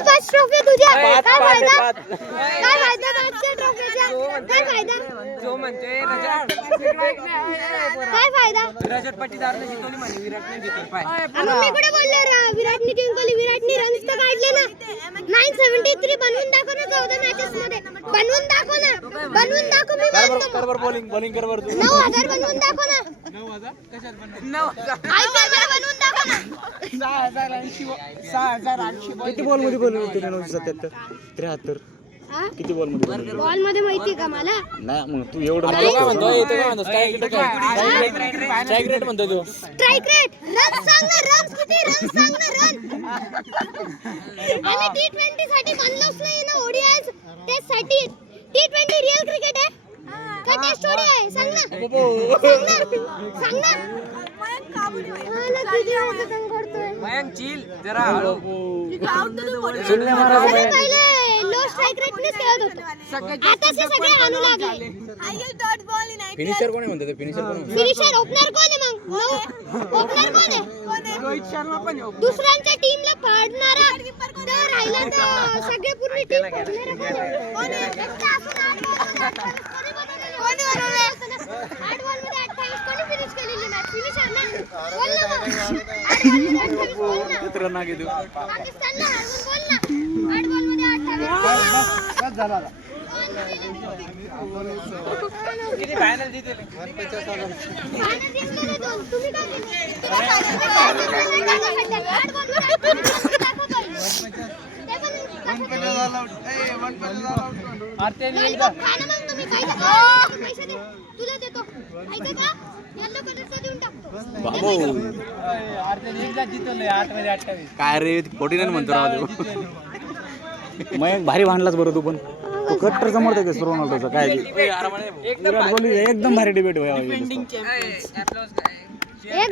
पाच ट्रॉफी तुझ्या काय फायदा पाचच्या ट्रॉफीचा काय फायदा जो म्हणतोय काय फायदा रजत पाटीदारने जिंकवली म्हणे विराटने जिंकवली पाय मी कुठे बोललो विराटने जिंकवली विराटने रन्स तर काढले ना 973 बनवून दाखव ना 14 मॅचेस मध्ये बनवून दाखव मी मानतो कर बॉलिंग कर बर तू 9000 बनवून दाखव ना 9000 कशात बनले 9000 आयपीएल बनवून दाखव ना 6080 किती बॉल मध्ये बोलले होते 977 73 किती बॉल मध्ये बॉल मध्ये माहिती का मला नाही मग तू एवढं स्ट्राइक रेट म्हणतो तो स्ट्राइक रेट रन सांग ना रन किती रन सांग ना रन आम्ही टी20 साठी बनलोच नाही ना ओडीआय त्यासाठी टी20 रिअल क्रिकेट आहे का टेस्ट ओडीआय सांग ना मयंक चिल जरा हळू पहिले लो स्ट्राइक रेट ने खेळत होतो आता ते सगळे आणू लागले फिनिशर कोण म्हणतो ते फिनिशर फिनिशर ओपनर कोण आहे मग ओपनर कोण आहे रोहित शर्मा पण दुसऱ्यांच्या टीमला पाडणारा तर राहिला तर सगळे पूर्ण टीम पाडणारा कोण आहे आठ बॉल मध्ये 28 कोणी फिनिश केलेली मॅच फिनिशर ना बोल ना किती रन आहे तू पाकिस्तानला हरवून बोल ना 8 बॉल मध्ये 28 बस झाला किती फायनल जिंकले तुम्ही तुला देतो ऐका का येलो कलरचा देऊन टाकतो बाबू जिंकले 8 मध्ये 28 काय रे 49 म्हणतो राव मग भारी भांडलाच बरं तू पण तू कट्टर समोर आहे रोनाल्डोचा काय एकदम भारी डिबेट एक